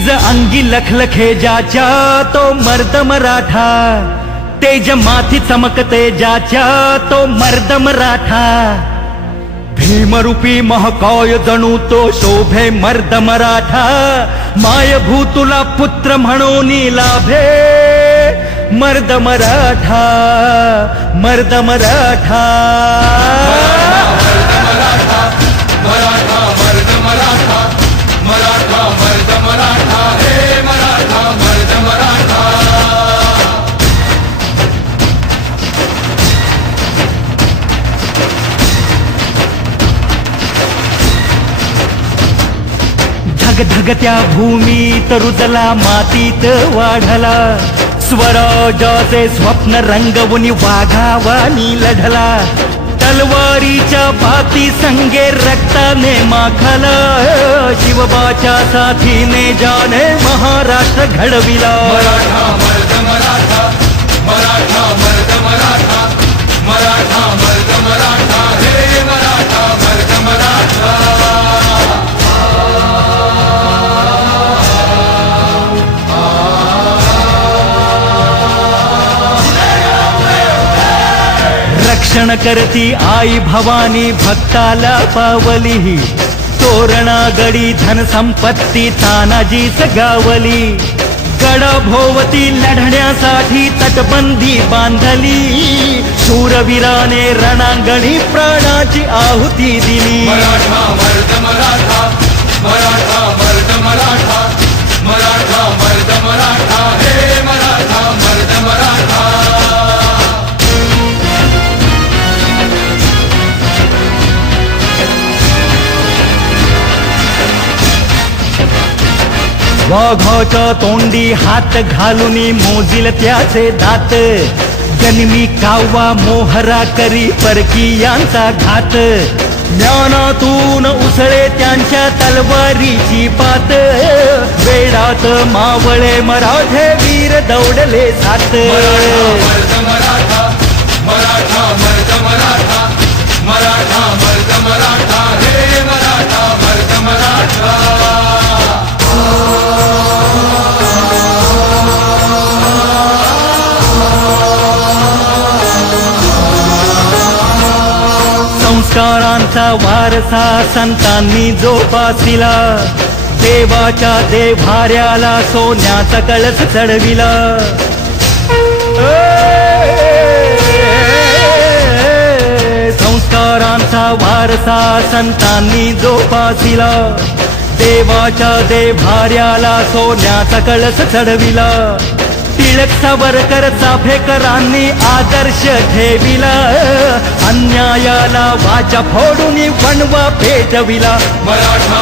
निज अंगी लखलखे ज्याच्या तो मर्द मराठा, तेज माथी चमकते ज्याच्या तो मर्द मराठा, भीमरूपी महाकाय जणू तो शोभे मर्द मराठा, मायभूतुला पुत्र म्हणून लाभे मर्द मराठा, मर्द मराठा, मराठा मराठा मर्द मराठा, मराठा मर्द मराठा, हे मराठा मर्द मराठा। धगधगत्या भूमीत रुजला मातीत वाढला, स्वराजाचे स्वप्न रंगवून वाघावानी लढला, तलवारीच्या बाती संगे रक्ताने माखला, शिवबाच्या साथीने जाने महाराष्ट्र घडविला। मराठा मर्द मराठा, मराठा मर्द मराठा, मराठा मर्द मराठा, हे मराठा मर्द मराठा। रक्षण करती आई भवानी भक्ताला पावली, तोरणा गडी धन संपत्ती तानाजीच गावली, गडा भोवती लढण्यासाठी तटबंदी बांधली, शूरवीराने रणांगणी प्राणाची आहुती दिली। मराठा मर्द मराठा, मराठा मर्द मराठा, मराठा मर्द मराठा, हे मराठा मर्द मराठा। वाघाच्या तोंडी हात घालून मोजील त्याचे दात, जन्मी कावा मोहरा करी परकीयांचा घात, ज्ञानातून उसळे त्यांच्या तलवारीची पात, वेडात मावळे मराठे वीर दौडले सात। मराठा मर्द मराठा, मराठा मर्द मराठा, मराठा मर्द मराठा, हे मराठा मर्द मराठा। संस्कारांचा वारसा संतांनी जोपासिला, देवाच्या देव्हाऱ्याला सोन्याचा कळस चढविला, संस्कारांचा वारसा संतांनी जोपासिला, देवाच्या देव्हाऱ्याला सोन्याचा कळस चढविला, टिळक सावरकर चाफेकरांनी आदर्श ठेविला, अन्यायाला वाचा फोडून वणवा पेटविला। मराठा